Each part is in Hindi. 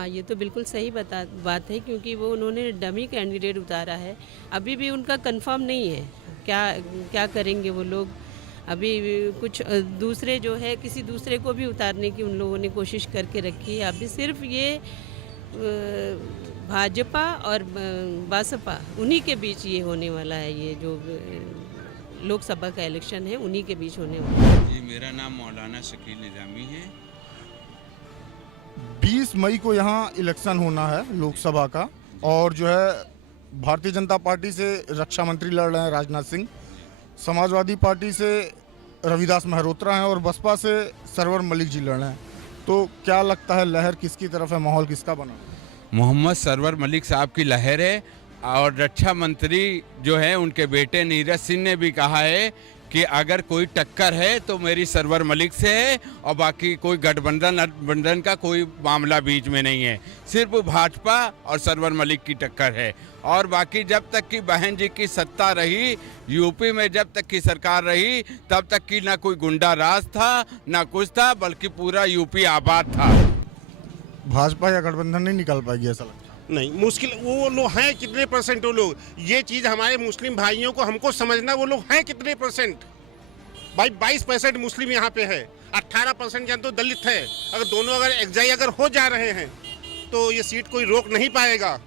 हाँ, ये तो बिल्कुल सही बात है क्योंकि वो उन्होंने डमी कैंडिडेट उतारा है। अभी भी उनका कंफर्म नहीं है, क्या क्या करेंगे वो लोग। अभी कुछ दूसरे जो है किसी दूसरे को भी उतारने की उन लोगों ने कोशिश करके रखी है। अभी सिर्फ ये भाजपा और बसपा उन्हीं के बीच ये होने वाला है, ये जो लोकसभा का इलेक्शन है उन्हीं के बीच होने वाला है। जी, मेरा नाम मौलाना शकील निज़ामी है। 20 मई को यहाँ इलेक्शन होना है लोकसभा का, और जो है भारतीय जनता पार्टी से रक्षा मंत्री लड़ रहे हैं राजनाथ सिंह, समाजवादी पार्टी से रविदास मेहरोत्रा हैं और बसपा से सरवर मलिक जी लड़ रहे हैं। तो क्या लगता है लहर किसकी तरफ है, माहौल किसका बना? मोहम्मद सरवर मलिक साहब की लहर है और रक्षा मंत्री जो है उनके बेटे नीरज सिंह ने भी कहा है कि अगर कोई टक्कर है तो मेरी सरवर मलिक से है और बाकी कोई गठबंधन का कोई मामला बीच में नहीं है। सिर्फ भाजपा और सरवर मलिक की टक्कर है और बाकी जब तक की बहन जी की सत्ता रही, यूपी में जब तक की सरकार रही, तब तक की ना कोई गुंडा राज था ना कुछ था, बल्कि पूरा यूपी आबाद था। भाजपा या गठबंधन नहीं निकल पाएगी ऐसा लगता है? नहीं, मुश्किल। वो लोग हैं कितने परसेंट? वो लोग, ये चीज़ हमारे मुस्लिम भाइयों को हमको समझना, वो लोग हैं कितने परसेंट? भाई 22% मुस्लिम यहाँ पे है, 18% जन तो दलित है। अगर दोनों अगर एकजाई अगर हो जा रहे हैं तो ये सीट कोई रोक नहीं पाएगा।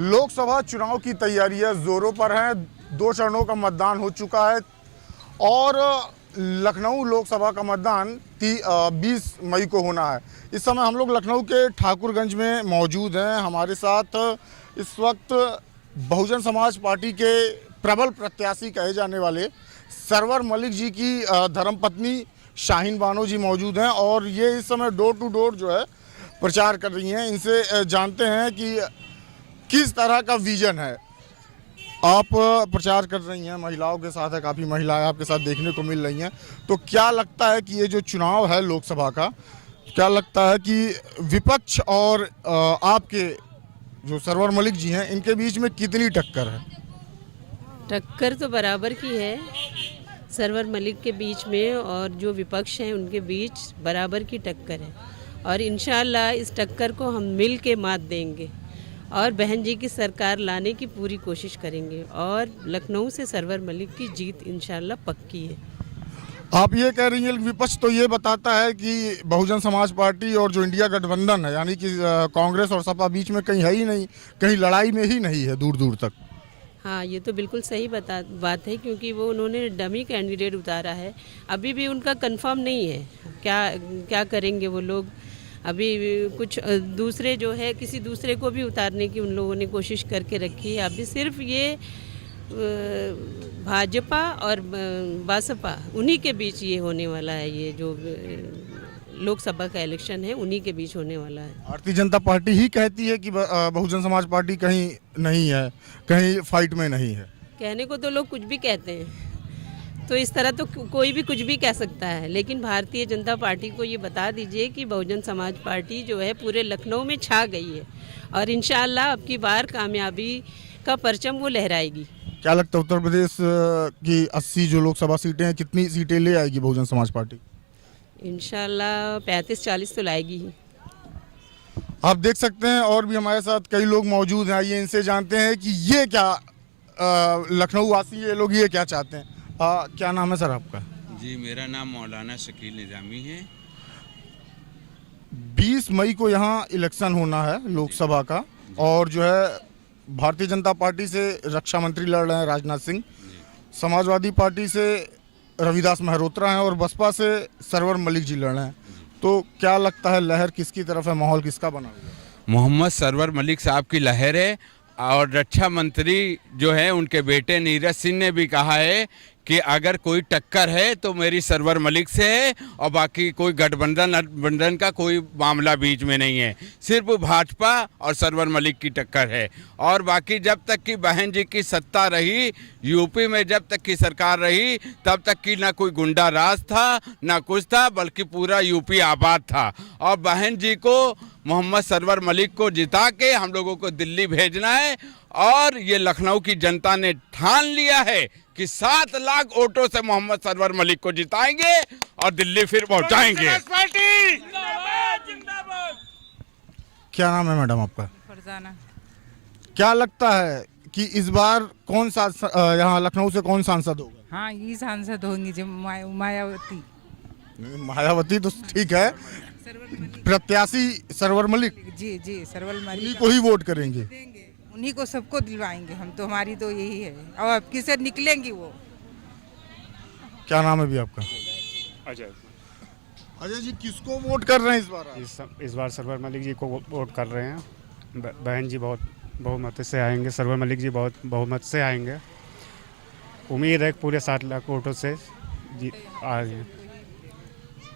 लोकसभा चुनाव की तैयारियां जोरों पर हैं। 2 चरणों का मतदान हो चुका है और लखनऊ लोकसभा का मतदान 20 मई को होना है। इस समय हम लोग लखनऊ के ठाकुरगंज में मौजूद हैं। हमारे साथ इस वक्त बहुजन समाज पार्टी के प्रबल प्रत्याशी कहे जाने वाले सरवर मलिक जी की धर्मपत्नी शाहीन बानो जी मौजूद हैं और ये इस समय डोर टू डोर जो है प्रचार कर रही हैं। इनसे जानते हैं कि किस तरह का विजन है। आप प्रचार कर रही हैं, महिलाओं के साथ है, काफ़ी महिलाएं आपके साथ देखने को मिल रही हैं। तो क्या लगता है कि ये जो चुनाव है लोकसभा का, क्या लगता है कि विपक्ष और आपके जो सरवर मलिक जी हैं इनके बीच में कितनी टक्कर है? टक्कर तो बराबर की है सरवर मलिक के बीच में और जो विपक्ष हैं उनके बीच बराबर की टक्कर है और इंशाअल्लाह इस टक्कर को हम मिल के मात देंगे और बहन जी की सरकार लाने की पूरी कोशिश करेंगे और लखनऊ से सरवर मलिक की जीत इंशाअल्लाह पक्की है। आप ये कह रही हैं कि विपक्ष तो ये बताता है कि बहुजन समाज पार्टी और जो इंडिया गठबंधन है यानी कि कांग्रेस और सपा बीच में कहीं है ही नहीं, कहीं लड़ाई में ही नहीं है दूर दूर तक। हाँ, ये तो बिल्कुल सही बात है क्योंकि वो उन्होंने डमी कैंडिडेट उतारा है। अभी भी उनका कंफर्म नहीं है, क्या करेंगे वो लोग। अभी कुछ दूसरे जो है किसी दूसरे को भी उतारने की उन लोगों ने कोशिश करके रखी है। अभी सिर्फ ये भाजपा और बसपा उन्हीं के बीच ये होने वाला है, ये जो लोकसभा का इलेक्शन है उन्हीं के बीच होने वाला है। भारतीय जनता पार्टी ही कहती है कि बहुजन समाज पार्टी कहीं नहीं है, कहीं फाइट में नहीं है। कहने को तो लोग कुछ भी कहते हैं, तो इस तरह तो कोई भी कुछ भी कह सकता है, लेकिन भारतीय जनता पार्टी को ये बता दीजिए कि बहुजन समाज पार्टी जो है पूरे लखनऊ में छा गई है और इंशाअल्लाह अब की बार कामयाबी का परचम वो लहराएगी। क्या लगता है उत्तर प्रदेश की 80 जो लोकसभा सीटें हैं, कितनी सीटें ले आएगी बहुजन समाज पार्टी? इंशाअल्लाह 35-40 तो लाएगी ही। आप देख सकते हैं और भी हमारे साथ कई लोग मौजूद हैं। आइए इनसे जानते हैं कि ये क्या लखनऊ वासी ये लोग ये क्या चाहते हैं। क्या नाम है सर आपका? जी, मेरा नाम मौलाना शकील निज़ामी है। 20 मई को यहाँ इलेक्शन होना है लोकसभा का, और जो है भारतीय जनता पार्टी से रक्षा मंत्री लड़ रहे हैं राजनाथ सिंह, समाजवादी पार्टी से रविदास मेहरोत्रा हैं और बसपा से सरवर मलिक जी लड़ रहे हैं। तो क्या लगता है लहर किसकी तरफ है, माहौल किसका बना हुआ है? मोहम्मद सरवर मलिक साहब की लहर है और रक्षा मंत्री जो है उनके बेटे नीरज सिंह ने भी कहा है कि अगर कोई टक्कर है तो मेरी सरवर मलिक से है और बाकी कोई गठबंधन का कोई मामला बीच में नहीं है। सिर्फ भाजपा और सरवर मलिक की टक्कर है और बाकी जब तक की बहन जी की सत्ता रही, यूपी में जब तक की सरकार रही, तब तक की ना कोई गुंडा राज था ना कुछ था, बल्कि पूरा यूपी आबाद था। और बहन जी को मोहम्मद सरवर मलिक को जिता के हम लोगों को दिल्ली भेजना है और ये लखनऊ की जनता ने ठान लिया है कि 7 लाख वोटों से मोहम्मद सरवर मलिक को जिताएंगे और दिल्ली फिर पहुंचाएंगे। क्या नाम है मैडम आपका? फरजाना। क्या लगता है कि इस बार कौन सा यहाँ लखनऊ से कौन सांसद होगा? हाँ, ये सांसद होंगी जो मायावती। मायावती तो ठीक है, प्रत्याशी सरवर मलिक, जी जी, सरवल उन्हीं मलिक को ही वोट करेंगे। देंगे, उन्हीं को सबको दिलवाएंगे हम तो, हमारी तो यही है। और अब किसे निकलेंगी वो? क्या नाम है भी आपका? अजय। अजय जी, किसको वोट कर रहे हैं इस बार आप? इस बार सरवर मलिक जी को वोट कर रहे हैं। बहन जी बहुत बहुमत से आएंगे, सरवर मलिक जी बहुत बहुमत से आएंगे। उम्मीद है पूरे 7 लाख वोटों से आ रहे हैं।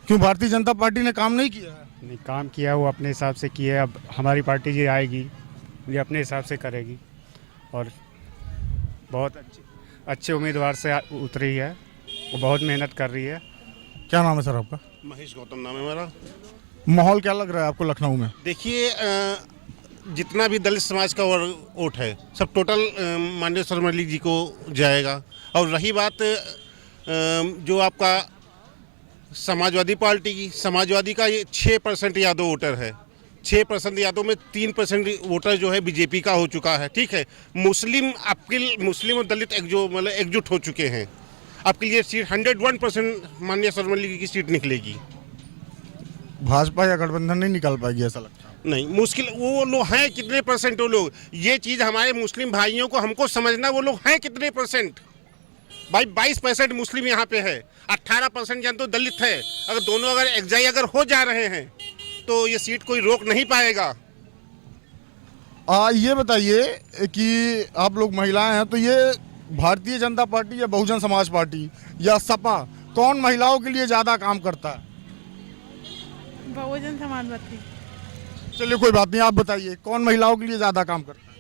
क्यों भारतीय जनता पार्टी ने काम नहीं किया है? नहीं, काम किया वो अपने हिसाब से किया। अब हमारी पार्टी जी आएगी, ये अपने हिसाब से करेगी और बहुत अच्छे उम्मीदवार से उतरी है, वो बहुत मेहनत कर रही है। क्या नाम है सर आपका? महेश गौतम नाम है मेरा। माहौल क्या लग रहा है आपको लखनऊ में? देखिए, जितना भी दलित समाज का वोट है सब टोटल माननीय सरवर मलिक जी को जाएगा। और रही बात जो आपका समाजवादी पार्टी की, समाजवादी का ये 6% यादव वोटर है। 6% यादव में 3% वोटर जो है बीजेपी का हो चुका है। ठीक है, मुस्लिम मुस्लिम और दलित मतलब एकजुट हो चुके हैं। आपके लिए सीट 101% माननीय सरवर मलिक की सीट निकलेगी। भाजपा या गठबंधन नहीं निकाल पाएगी ऐसा लगता है? नहीं, मुश्किल। वो लोग हैं कितने परसेंट वो लोग, ये चीज़ हमारे मुस्लिम भाइयों को हमको समझना, वो लोग हैं कितने परसेंट। भाई 22% मुस्लिम यहाँ पे है, 18% जन तो दलित है। अगर दोनों अगर एग्जाई अगर हो जा रहे हैं तो ये सीट कोई रोक नहीं पाएगा। ये बताइए कि आप लोग महिलाएं हैं, तो ये भारतीय जनता पार्टी या बहुजन समाज पार्टी या सपा, कौन महिलाओं के लिए ज़्यादा काम करता है? बहुजन समाज पार्टी। चलिए कोई बात नहीं, आप बताइए कौन महिलाओं के लिए ज़्यादा काम करता है?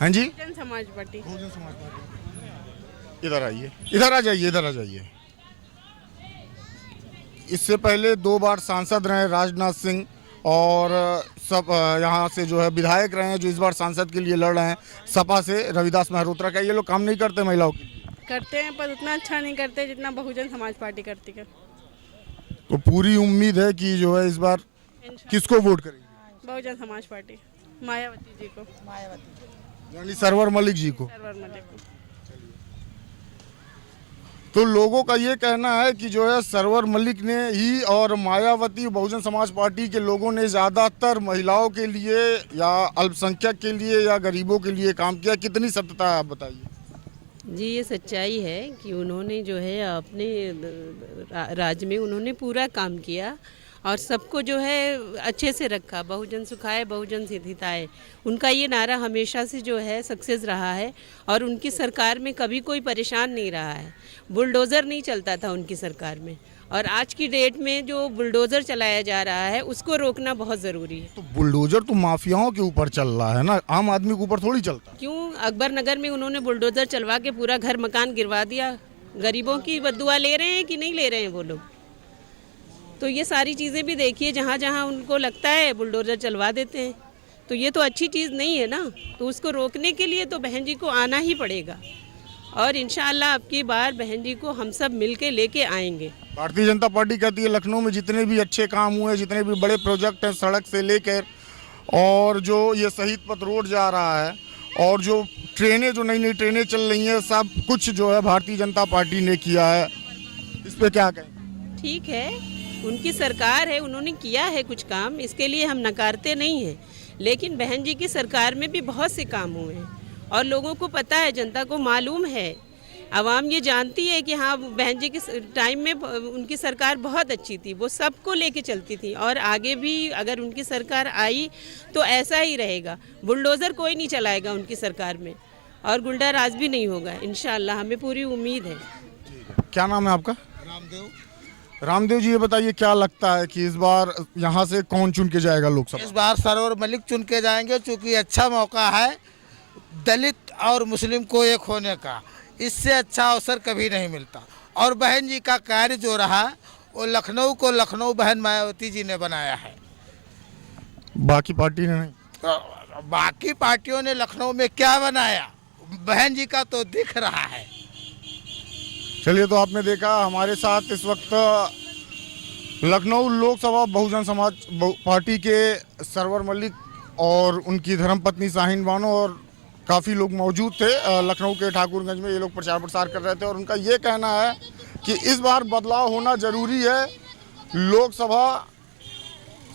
हाँ जी, बहुजन समाज पार्टी। बहुजन समाज पार्टी। इधर आइए, इधर आ जाइए, इधर आ जाइए। इससे पहले 2 बार सांसद रहे राजनाथ सिंह, और सब यहाँ से जो है विधायक रहे हैं, जो इस बार सांसद के लिए लड़ रहे हैं सपा से रविदास मेहरोत्रा। का ये लोग काम नहीं करते महिलाओं के लिए? करते हैं पर उतना अच्छा नहीं करते जितना बहुजन समाज पार्टी करती है। तो पूरी उम्मीद है कि जो है इस बार किसको वोट करेंगे? बहुजन समाज पार्टी, मायावती जी को। यानी सरवर मलिक जी को। सरवर मलिक को। तो लोगों का ये कहना है कि जो है सरवर मलिक ने ही और मायावती बहुजन समाज पार्टी के लोगों ने ज़्यादातर महिलाओं के लिए या अल्पसंख्यक के लिए या गरीबों के लिए काम किया। कितनी सत्यता है आप बताइए। जी, ये सच्चाई है कि उन्होंने जो है अपने राज्य में उन्होंने पूरा काम किया और सबको जो है अच्छे से रखा। बहुजन सुखाए बहुजन हिताए, उनका ये नारा हमेशा से जो है सक्सेस रहा है और उनकी सरकार में कभी कोई परेशान नहीं रहा है। बुलडोज़र नहीं चलता था उनकी सरकार में, और आज की डेट में जो बुलडोज़र चलाया जा रहा है उसको रोकना बहुत ज़रूरी है। तो बुलडोजर तो माफियाओं के ऊपर चल रहा है ना, आम आदमी के ऊपर थोड़ी चलता। क्यों? अकबर नगर में उन्होंने बुलडोज़र चलवा के पूरा घर मकान गिरवा दिया। गरीबों की बद्दुआ ले रहे हैं कि नहीं ले रहे हैं वो लोग? तो ये सारी चीज़ें भी देखिए, जहाँ जहाँ उनको लगता है बुलडोज़र चलवा देते हैं। तो ये तो अच्छी चीज़ नहीं है ना। तो उसको रोकने के लिए तो बहन जी को आना ही पड़ेगा, और इंशाअल्लाह अब की बार बहन जी को हम सब मिल के लेके आएंगे। भारतीय जनता पार्टी कहती है लखनऊ में जितने भी अच्छे काम हुए, जितने भी बड़े प्रोजेक्ट हैं, सड़क से लेकर और जो ये शहीद पथ रोड जा रहा है और जो ट्रेनें, जो नई नई ट्रेनें चल रही हैं, सब कुछ जो है भारतीय जनता पार्टी ने किया है। इस पर क्या कहें? ठीक है, उनकी सरकार है, उन्होंने किया है कुछ काम, इसके लिए हम नकारते नहीं हैं। लेकिन बहन जी की सरकार में भी बहुत से काम हुए हैं और लोगों को पता है, जनता को मालूम है, आवाम ये जानती है कि हाँ बहन जी के टाइम में उनकी सरकार बहुत अच्छी थी, वो सबको लेके चलती थी और आगे भी अगर उनकी सरकार आई तो ऐसा ही रहेगा। बुलडोज़र कोई नहीं चलाएगा उनकी सरकार में और गुंडा राज भी नहीं होगा, इंशाअल्लाह हमें पूरी उम्मीद है। क्या नाम है आपका? रामदेव जी, ये बताइए क्या लगता है कि इस बार यहाँ से कौन चुन के जाएगा लोकसभा? इस बार सरवर मलिक चुन के जाएंगे, चूँकि अच्छा मौका है दलित और मुस्लिम को एक होने का। इससे अच्छा अवसर कभी नहीं मिलता। और बहन जी का कार्य जो रहा वो लखनऊ को लखनऊ बहन मायावती जी ने बनाया है, बाकी पार्टी ने नहीं। बाकी पार्टियों ने लखनऊ में क्या बनाया, बहन जी का तो दिख रहा है। चलिए, तो आपने देखा हमारे साथ इस वक्त लखनऊ लोकसभा बहुजन समाज पार्टी के सरवर मलिक और उनकी धर्मपत्नी शाहीन बानो और काफ़ी लोग मौजूद थे लखनऊ के ठाकुरगंज में। ये लोग प्रचार प्रसार कर रहे थे और उनका ये कहना है कि इस बार बदलाव होना ज़रूरी है। लोकसभा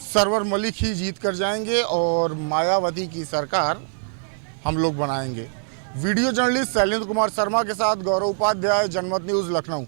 सरवर मलिक ही जीत कर जाएंगे और मायावती की सरकार हम लोग बनाएंगे। वीडियो जर्नलिस्ट शैलेंद्र कुमार शर्मा के साथ गौरव उपाध्याय, जनमत न्यूज़, लखनऊ।